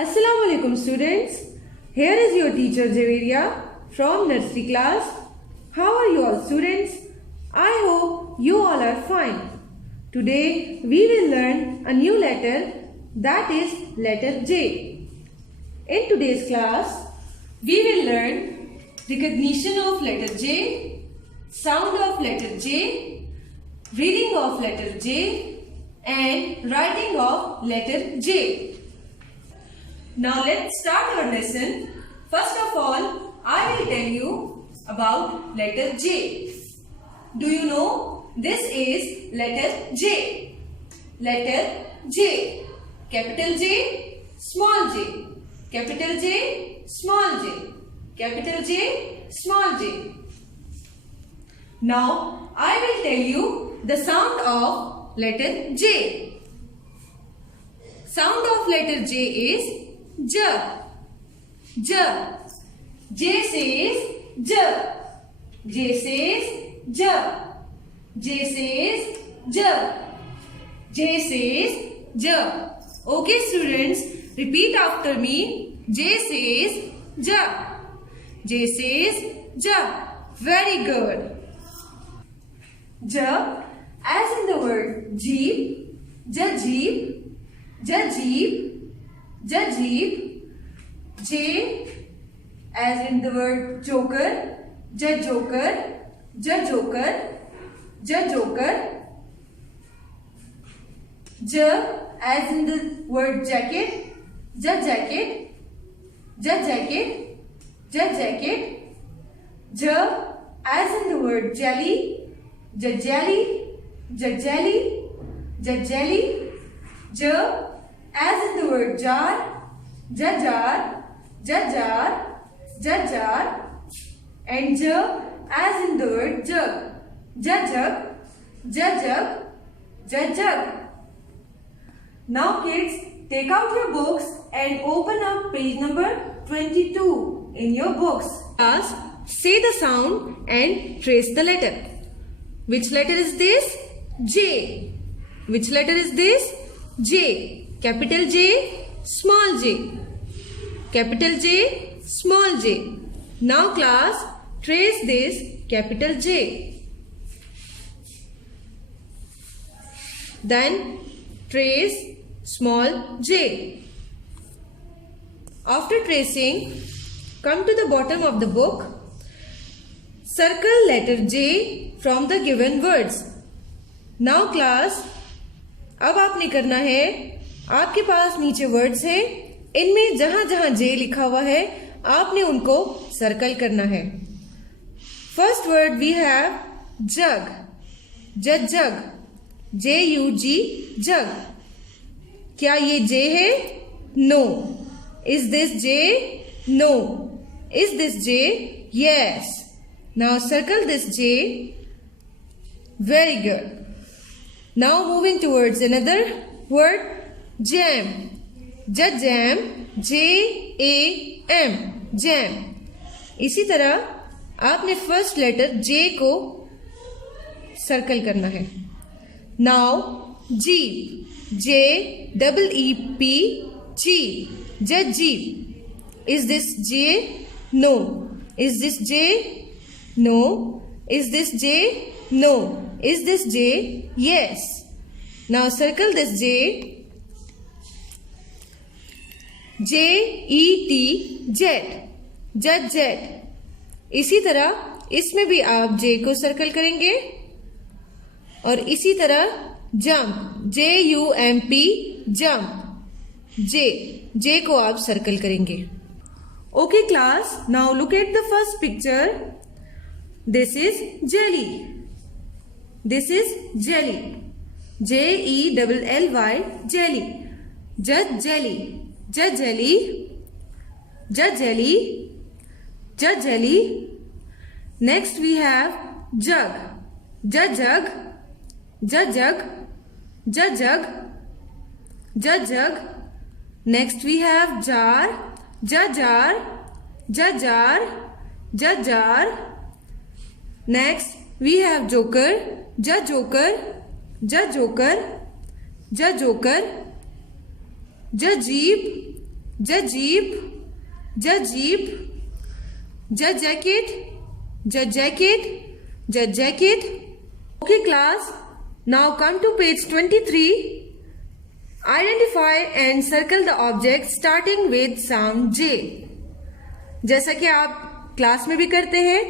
Assalamu alaikum students. Here is your teacher Javeria from nursery class. How are you all students? I hope you all are fine. Today we will learn a new letter, that is letter J. In today's class we will learn recognition of letter J, sound of letter J, reading of letter J and writing of letter J. Now let's start our lesson. First of all, I will tell you about letter J. Do you know this is letter J? Letter J. Capital J, small j. Capital J, small j. Capital J, small j. Now I will tell you the sound of letter J. Sound of letter J is J. J. J says J. J says J. J says J. J says J. Okay students, repeat after me. J says J. J says J. Very good. J as in the word jeep. J jeep. J jeep. J jeep. J as in the word joker. J joker. J joker. J joker. J as in the word jacket. J jacket. J jacket. J jacket. J as in the word jelly. J jelly. J jelly. J jelly. J as in the word jar. J jar. J jar. J jar. And J as in the word jug. J jug. J jug. J jug. Now kids, take out your books and open up page number 22 in your books. Class, say the sound and trace the letter. Which letter is this? J. Which letter is this? J. Capital J, small j. Capital J, small j. Now class, trace this capital J. Then trace small j. After tracing, come to the bottom of the book. Circle letter J from the given words. Now class, अब आपने करना है, आपके पास नीचे words हैं, इनमें जहां जहां जे लिखा हुआ है आपने उनको सर्कल करना है. First word we have jug. Jug jug. JUG jug. क्या ये जे है? No. Is this J? No. Is this J? Yes. Now circle this J. Very good. Now moving towards another word, jam. Jam, JAM, jam. इसी तरह आपने first letter J को circle करना है. Now Jeep, JEEP, Jeep, Jeep. Is this J? No. Is this J? No. Is this J? No. Is this J? Yes. Now circle this J. JET, jet. Jet, jet. इसी तरह इसमें भी आप J को circle करेंगे और इसी तरह जंप. JUMP, jump. J को आप सर्कल करेंगे. Okay class, now look at the first picture. This is jelly. This is jelly. JELLY, jelly. J jelly. J jelly. J jelly. J jelly. Next we have jug. J jug. J jug. J jug. J jug. Next we have jar. J jar. J jar. J jar. Next we have joker. J joker. J joker. J joker. J jeep. j jeep, j jeep, j jacket, j jacket, j jacket. Okay class, now come to page 23. Identify and circle the object starting with sound J. जैसा कि आप class में भी करते हैं,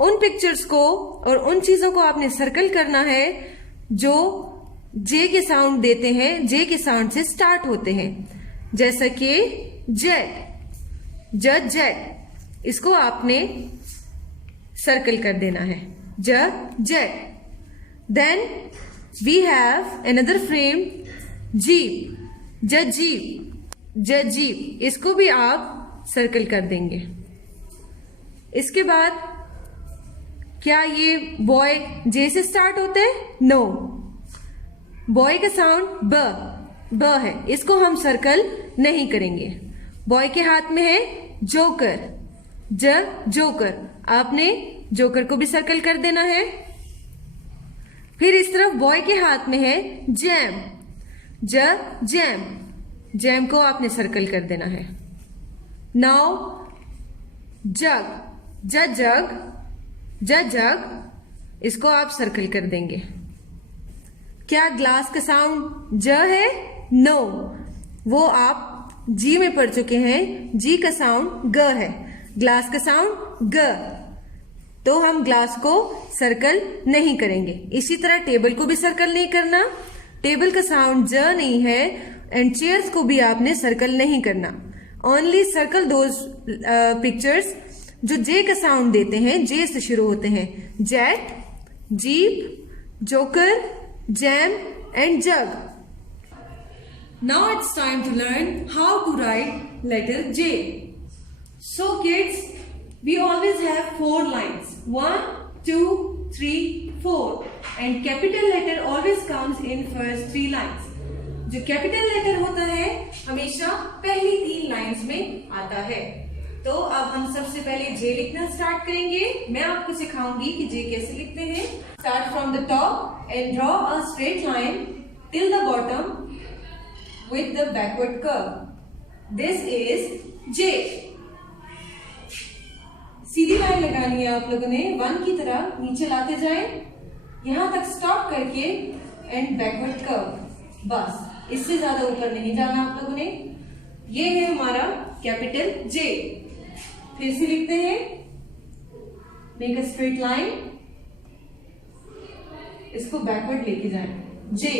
उन pictures को और उन चीजों को आपने सर्कल करना है जो जे के साउंड देते हैं, जे के साउंड से स्टार्ट होते हैं। जैसा कि जेट, ज जेट, इसको आपने सर्कल कर देना है, ज jet. Then we have another frame jeep, ज जीप, ज जीप, इसको भी आप सर्कल कर देंगे। इसके बाद क्या ये बॉय जे से स्टार्ट होता है? नो, बॉय का साउंड ब है, इसको हम सर्कल नहीं करेंगे। बॉय के हाथ में है जोकर, ज जोकर, आपने जोकर को भी सर्कल कर देना है। फिर इस तरफ बॉय के हाथ में है जैम, ज जैम, जैम को आपने सर्कल कर देना है। नाउ जग, ज जग, ज जग, इसको आप सर्कल कर देंगे। क्या ग्लास का साउंड ज है? नो, वो आप जी में पढ़ चुके हैं, जी का साउंड ग है, ग्लास का साउंड ग, तो हम ग्लास को सर्कल नहीं करेंगे। इसी तरह टेबल को भी सर्कल नहीं करना, टेबल का साउंड ज नहीं है, एंड चेयर्स को भी आपने सर्कल नहीं करना। ओनली सर्कल दोज पिक्चर्स जो जे का साउंड देते हैं, जे से शुरू होते हैं, jet, jeep, joker, jam and jug. Now it's time to learn how to write letter J. So kids, we always have 4 lines, 1, 2, 3, 4, and capital letter always comes in first 3 lines. जो capital letter होता है हमेशा पहली 3 lines में आता है। तो अब हम सबसे पहले जे लिखना स्टार्ट करेंगे। मैं आपको सिखाऊंगी कि जे कैसे लिखते हैं। Start from the top and draw a straight line till the bottom with the backward curve. This is J. Sidhi line लगानी है आप लोगों ने, 1 की तरह नीचे लाते जाएं, यहां तक स्टॉप करके एंड बैकवर्ड कर्व, बस, इससे ज्यादा ऊपर नहीं जाना आप लोगों ने। ये है हमारा कैपिटल जे। फिर से लिखते हैं, मेक अ स्ट्रेट लाइन, इसको बैकवर्ड लेके जाएं, J,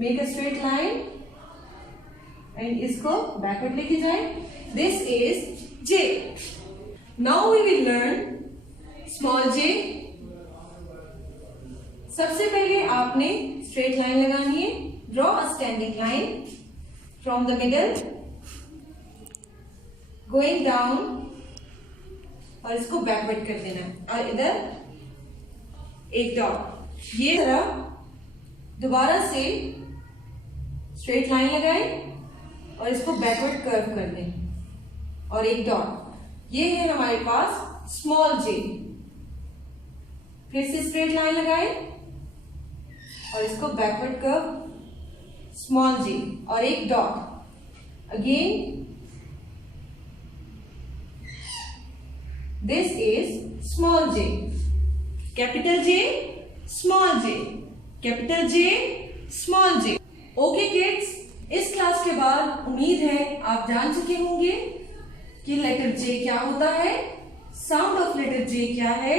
make a straight line and इसको बैकवर्ड लेके जाएं, this is J. Now we will learn small J. सबसे पहले आपने स्ट्रेट लाइन लगानी है, draw a standing line from the middle going down, और इसको बैकवर्ड कर देना है, और इधर एक डॉट। ये तरह दोबारा से स्ट्रेट लाइन लगाएं और इसको बैकवर्ड कर्व कर दें, और एक डॉट। ये है हमारे पास स्मॉल जे। फिर से स्ट्रेट लाइन लगाएं और इसको बैकवर्ड कर्व, स्मॉल जे, और एक dot. Again this is small J, capital J, small J, capital J, small J. Okay kids, इस क्लास के बाद उम्मीद है आप जान चुके होंगे कि लेटर जे क्या होता है, साउंड ऑफ लेटर जे क्या है,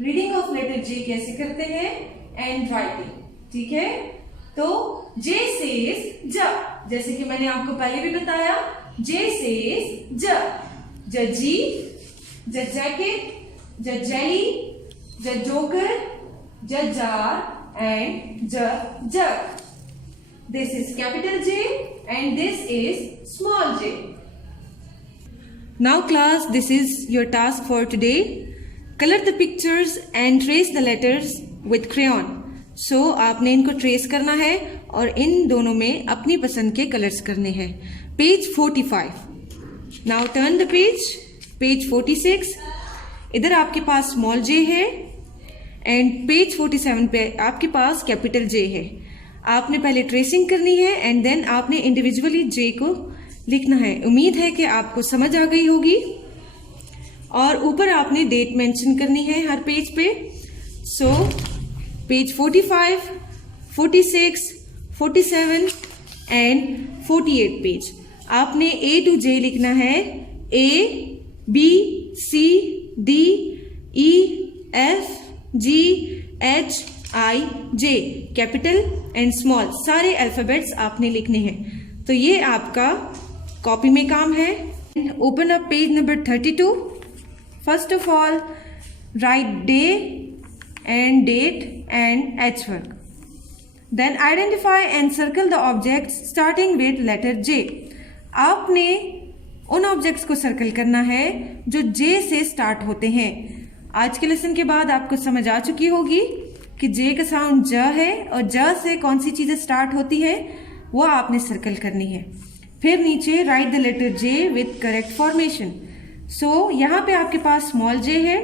रीडिंग ऑफ लेटर जे कैसे करते हैं, एंड राइटिंग। ठीक है, तो जे सेज ज, जैसे कि मैंने आपको पहले भी बताया, जे सेज ज, ज जी, ज जैकेट, ज जेली, ज जोकर, ज जार एंड ज जग। This is capital J and this is small j. Now class, this is your task for today. Color the pictures and trace the letters with crayon. So आपने इनको trace करना है और इन दोनों में अपनी पसंद के कलर्स करने हैं। Page 45. Now turn the page. Page 46. इधर आपके पास small j है and page 47 पे आपके पास capital J है। आपने पहले ट्रेसिंग करनी है एंड देन आपने इंडिविजुअली जे को लिखना है। उम्मीद है कि आपको समझ आ गई होगी। और ऊपर आपने डेट मेंशन करनी है हर पेज पे। सो पेज 45, 46, 47 एंड 48 पेज आपने A to J लिखना है। A, B, C, D, E, F, G, H, I, J capital and small सारे अल्फाबेट्स आपने लिखने हैं। तो ये आपका कॉपी में काम है। Open up page number 32। First of all right day and date and H work. Then identify and circle the objects starting with letter J. आपने उन ऑब्जेक्ट्स को सर्कल करना है जो J से स्टार्ट होते हैं। आज के लेसन के बाद आपको समझ आ चुकी होगी कि J का साउंड ज है और ज से कौन सी चीजें स्टार्ट होती है वो आपने सर्कल करनी है। फिर नीचे write the letter J with correct formation. So यहाँ पे आपके पास स्मॉल j है,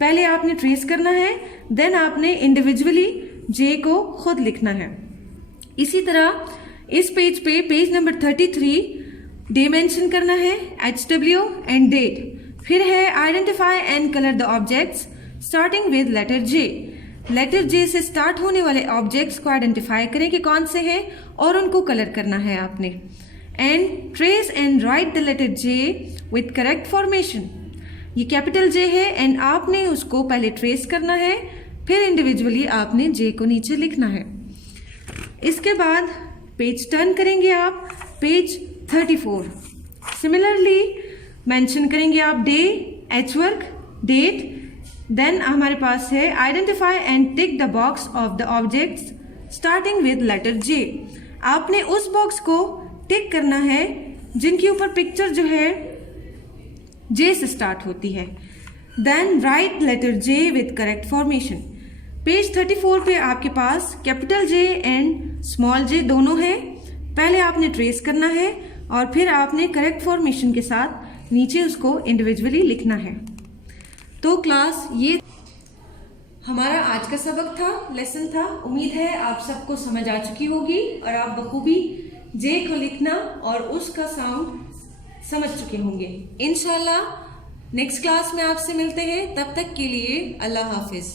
पहले आपने ट्रेस करना है, देन आपने इंडिविजुअली जे को खुद लिखना है। इसी तरह इस पेज पे पेज नंबर 33 डे मेंशन करना है, HW एंड डेट। फिर है identify and colour the objects starting with letter J। Letter J से स्टार्ट होने वाले ऑब्जेक्ट्स को आइडेंटिफाई करें कि कौन से हैं और उनको कलर करना है आपने। And trace and write the letter J with correct formation. ये कैपिटल J है एंड आपने उसको पहले ट्रेस करना है, फिर इंडिविजुअली आपने J को नीचे लिखना है। इसके बाद पेज टर्न करेंगे आप पेज 34। सिमिलरली मेंशन करेंगे आप day, H work, date. Then हमारे पास है identify and tick the box of the objects starting with letter J। आपने उस बॉक्स को टिक करना है जिनके ऊपर पिक्चर जो है J से स्टार्ट होती है। Then write letter J with correct formation. Page 34 पे आपके पास capital J and small j दोनों हैं। पहले आपने ट्रेस करना है और फिर आपने करेक्ट फॉर्मेशन के साथ नीचे उसको इंडिविजुअली लिखना है। तो क्लास ये हमारा आज का सबक था, लेसन था। उम्मीद है आप सबको समझ आ चुकी होगी और आप बखूबी J को लिखना और उसका साउंड समझ चुके होंगे। इंशाल्लाह नेक्स्ट क्लास में आपसे मिलते हैं, तब तक के लिए अल्लाह हाफिज।